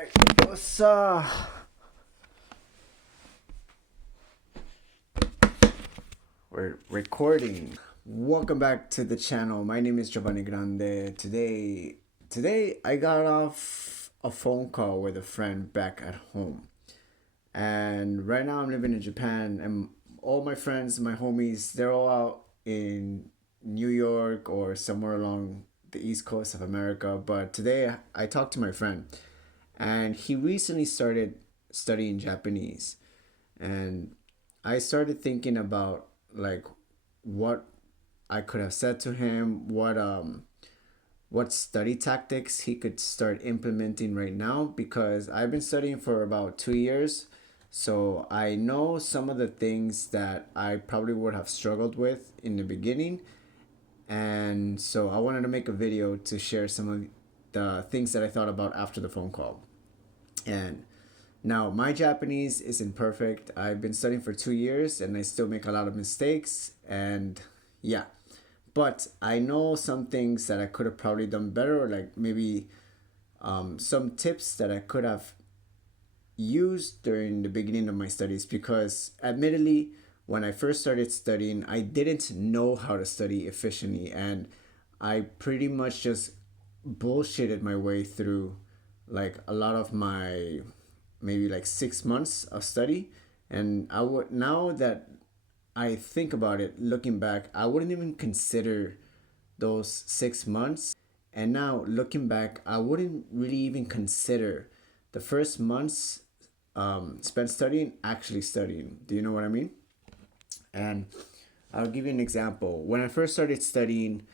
Alright, what's we're recording. Welcome back to the channel. My name is Giovanni Grande. Today I got off a phone call with a friend back at home. And right now I'm living in Japan and all my friends, my homies, they're all out in New York or somewhere along the east coast of America. But today I talked to my friend and he recently started studying Japanese. And I started thinking about like what I could have said to him, what study tactics he could start implementing right now because I've been studying for about 2 years. So I know some of the things that I probably would have struggled with in the beginning. And so I wanted to make a video to share some of the things that I thought about after the phone call. And now my Japanese isn't perfect. I've been studying for 2 years and I still make a lot of mistakes. And yeah, but I know some things that I could have probably done better, or like maybe some tips that I could have used during the beginning of my studies. Because admittedly, when I first started studying, I didn't know how to study efficiently, and I pretty much just bullshitted my way through like a lot of my maybe like 6 months of study. And I would, now that I think about it, looking back, I wouldn't even consider those 6 months. And now looking back, I wouldn't really even consider the first months spent studying actually studying. Do you know what I mean? And I'll give you an example. When I first started studying,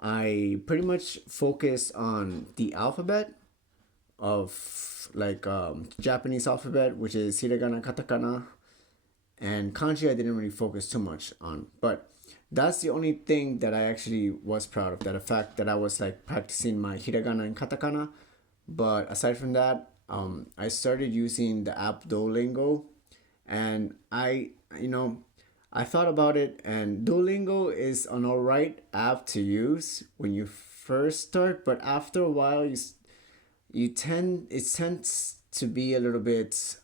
I pretty much focused on the alphabet of like Japanese alphabet, which is hiragana, katakana, and kanji. I didn't really focus too much on, but that's the only thing that I actually was proud of. That the fact that I was like practicing my hiragana and katakana. But aside from that, I started using the app Duolingo, and I thought about it, and Duolingo is an alright app to use when you first start, but after a while, it tends to be a little bit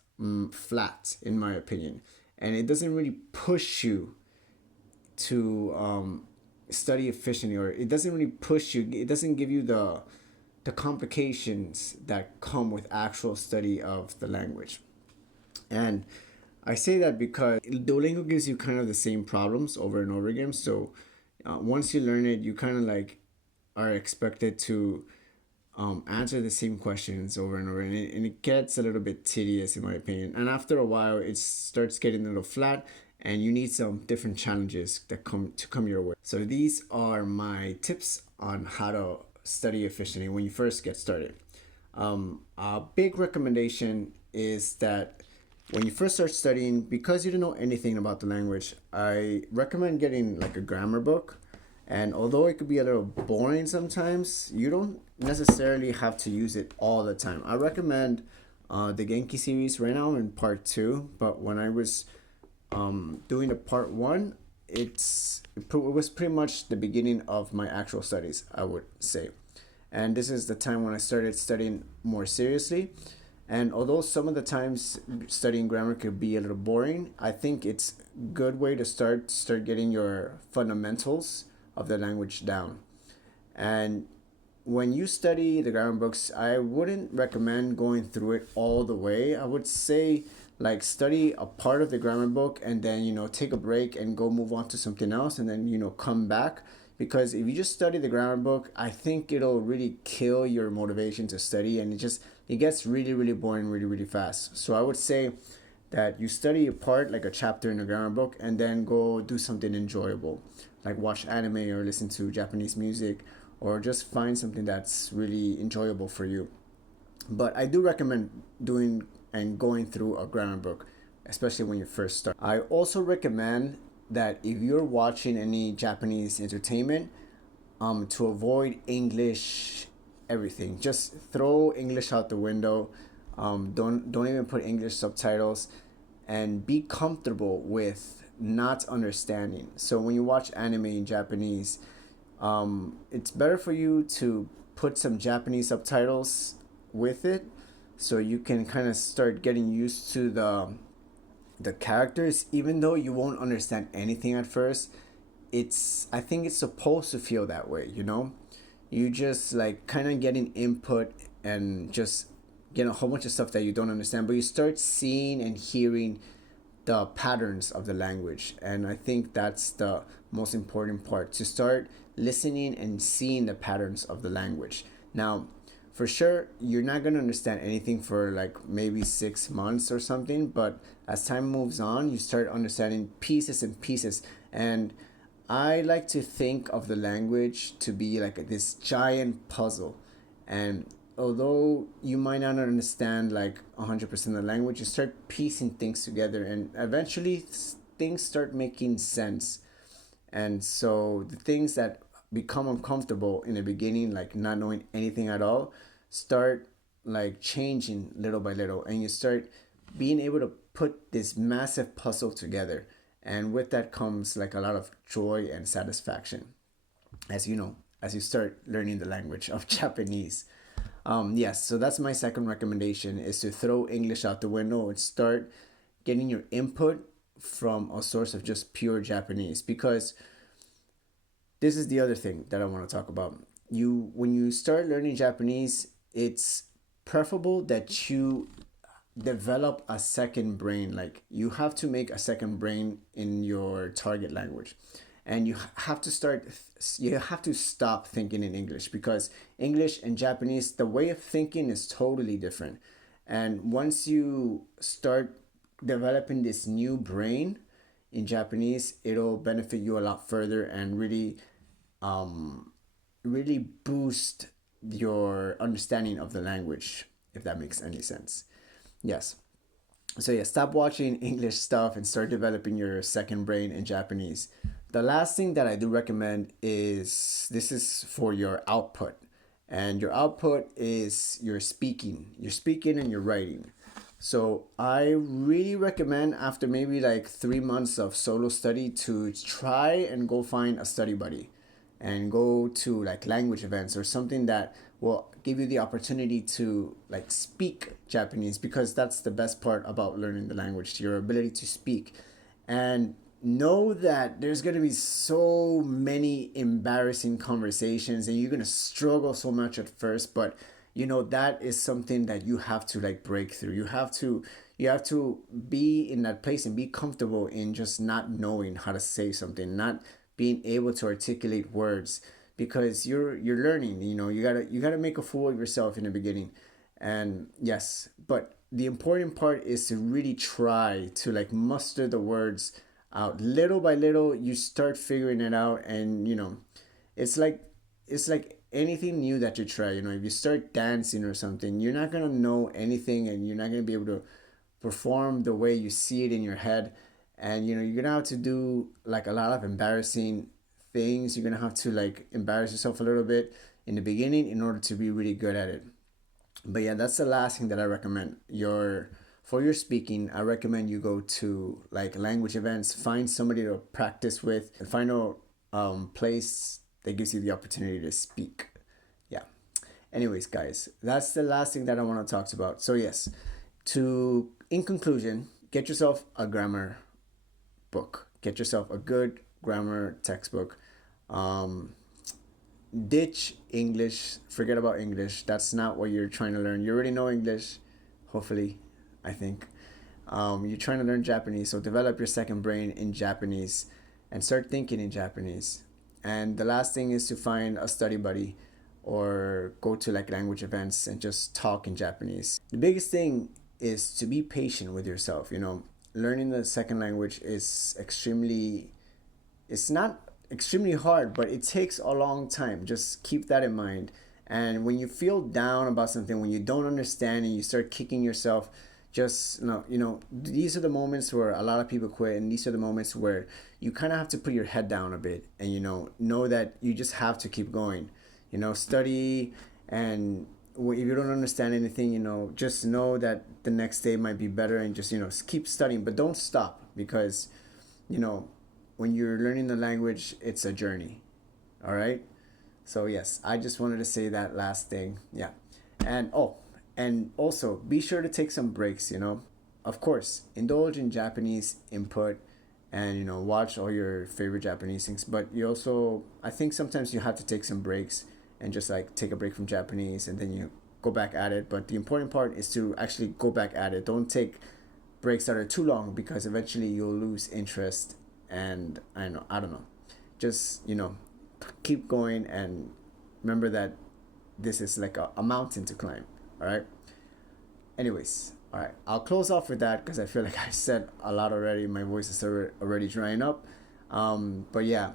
flat, in my opinion, and it doesn't really push you to study efficiently, or it doesn't really push you. It doesn't give you the complications that come with actual study of the language. And I say that because Duolingo gives you kind of the same problems over and over again. So once you learn it, you kind of like are expected to answer the same questions over and over, and it gets a little bit tedious, in my opinion. And after a while, it starts getting a little flat, and you need some different challenges that come your way. So these are my tips on how to study efficiently when you first get started. A big recommendation is that when you first start studying, because you don't know anything about the language, I recommend getting like a grammar book. And although it could be a little boring sometimes, you don't necessarily have to use it all the time. I recommend the Genki series. Right now I'm in part two, but when I was doing the part one, it was pretty much the beginning of my actual studies, I would say. And this is the time when I started studying more seriously. And although some of the times studying grammar could be a little boring, I think it's a good way to start getting your fundamentals of the language down. And when you study the grammar books, I wouldn't recommend going through it all the way. I would say like study a part of the grammar book and then take a break and go move on to something else, and then come back. Because if you just study the grammar book, I think it'll really kill your motivation to study, and it gets really really boring really really fast. So I would say that you study a part, like a chapter in a grammar book, and then go do something enjoyable, like watch anime or listen to Japanese music, or just find something that's really enjoyable for you. But I do recommend doing and going through a grammar book, especially when you first start. I also recommend that if you're watching any Japanese entertainment, to avoid English everything. Just throw English out the window. Don't even put English subtitles, and be comfortable with not understanding. So when you watch anime in Japanese, it's better for you to put some Japanese subtitles with it, so you can kind of start getting used to the characters, even though you won't understand anything at first. It's, I think it's supposed to feel that way, you know. You just like kind of getting input and just get a whole bunch of stuff that you don't understand, but you start seeing and hearing the patterns of the language. And I think that's the most important part, to start listening and seeing the patterns of the language. Now, for sure, you're not going to understand anything for like maybe 6 months or something, but as time moves on, you start understanding pieces and pieces. And I like to think of the language to be like this giant puzzle. And although you might not understand like 100% of the language, you start piecing things together, and eventually things start making sense. And so the things that become uncomfortable in the beginning, like not knowing anything at all, start like changing little by little, and you start being able to put this massive puzzle together. And with that comes like a lot of joy and satisfaction, as you know, as you start learning the language of Japanese. Yes, so that's my second recommendation, is to throw English out the window and start getting your input from a source of just pure Japanese. Because this is the other thing that I want to talk about. You, when you start learning Japanese, it's preferable that you develop a second brain. Like you have to make a second brain in your target language, and you have to stop thinking in English, because English and Japanese, the way of thinking is totally different. And once you start developing this new brain in Japanese, it'll benefit you a lot further, and really really boost your understanding of the language, if that makes any sense. Yes. So yeah, stop watching English stuff and start developing your second brain in Japanese. The last thing that I do recommend is, this is for your output. And your output is your speaking and your writing. So I really recommend, after maybe like 3 months of solo study, to try and go find a study buddy and go to like language events or something that will give you the opportunity to like speak Japanese, because that's the best part about learning the language, your ability to speak. And know that there's going to be so many embarrassing conversations, and you're going to struggle so much at first, but you know that is something that you have to like break through. You have to be in that place and be comfortable in just not knowing how to say something, not being able to articulate words, because you're learning. You know, you gotta make a fool of yourself in the beginning. And yes, but the important part is to really try to like muster the words out little by little. You start figuring it out, and you know, it's like it's like anything new that you try. You know, if you start dancing or something, you're not gonna know anything, and you're not gonna be able to perform the way you see it in your head. And you know, you're gonna have to do like a lot of embarrassing things. You're gonna have to like embarrass yourself a little bit in the beginning in order to be really good at it. But yeah, that's the last thing that I recommend. Your For your speaking, I recommend you go to like language events, find somebody to practice with, and find a place that gives you the opportunity to speak. Yeah. Anyways, guys, that's the last thing that I want to talk about. So yes, to in conclusion, get yourself a grammar book. Get yourself a good grammar textbook. Um, Ditch English. Forget about English. That's not what you're trying to learn. You already know English, hopefully, I think. You're trying to learn Japanese, so develop your second brain in Japanese and start thinking in Japanese. And the last thing is to find a study buddy or go to like language events and just talk in Japanese. The biggest thing is to be patient with yourself. You know, learning the second language is extremely, it's not extremely hard, but it takes a long time. Just keep that in mind. And when you feel down about something, when you don't understand and you start kicking yourself, just these are the moments where a lot of people quit, and these are the moments where you kind of have to put your head down a bit, and know that you just have to keep going. Study, and if you don't understand anything, just know that the next day might be better, and just keep studying, but don't stop, because you know when you're learning the language, it's a journey. All right. So yes, I just wanted to say that last thing. Yeah. And And also be sure to take some breaks, you know. Of course, indulge in Japanese input and watch all your favorite Japanese things, but you also, I think sometimes you have to take some breaks and just like take a break from Japanese and then you go back at it. But the important part is to actually go back at it. Don't take breaks that are too long because eventually you'll lose interest. And I don't know, just keep going and remember that this is like a mountain to climb. All right. Anyways, all right, I'll close off with that because I feel like I said a lot already. My voice is already drying up. But yeah,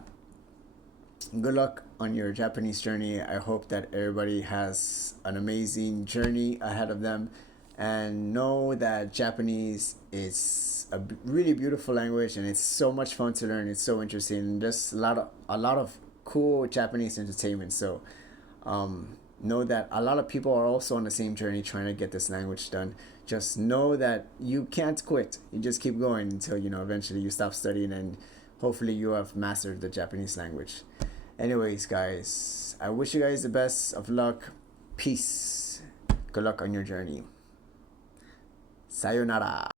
good luck on your Japanese journey. I hope that everybody has an amazing journey ahead of them, and know that Japanese is a really beautiful language and it's so much fun to learn. It's so interesting. Just a lot of cool Japanese entertainment. So know that a lot of people are also on the same journey trying to get this language done. Just know that you can't quit. You just keep going until eventually you stop studying and hopefully you have mastered the Japanese language. Anyways, guys, I wish you guys the best of luck. Peace. Good luck on your journey. Sayonara.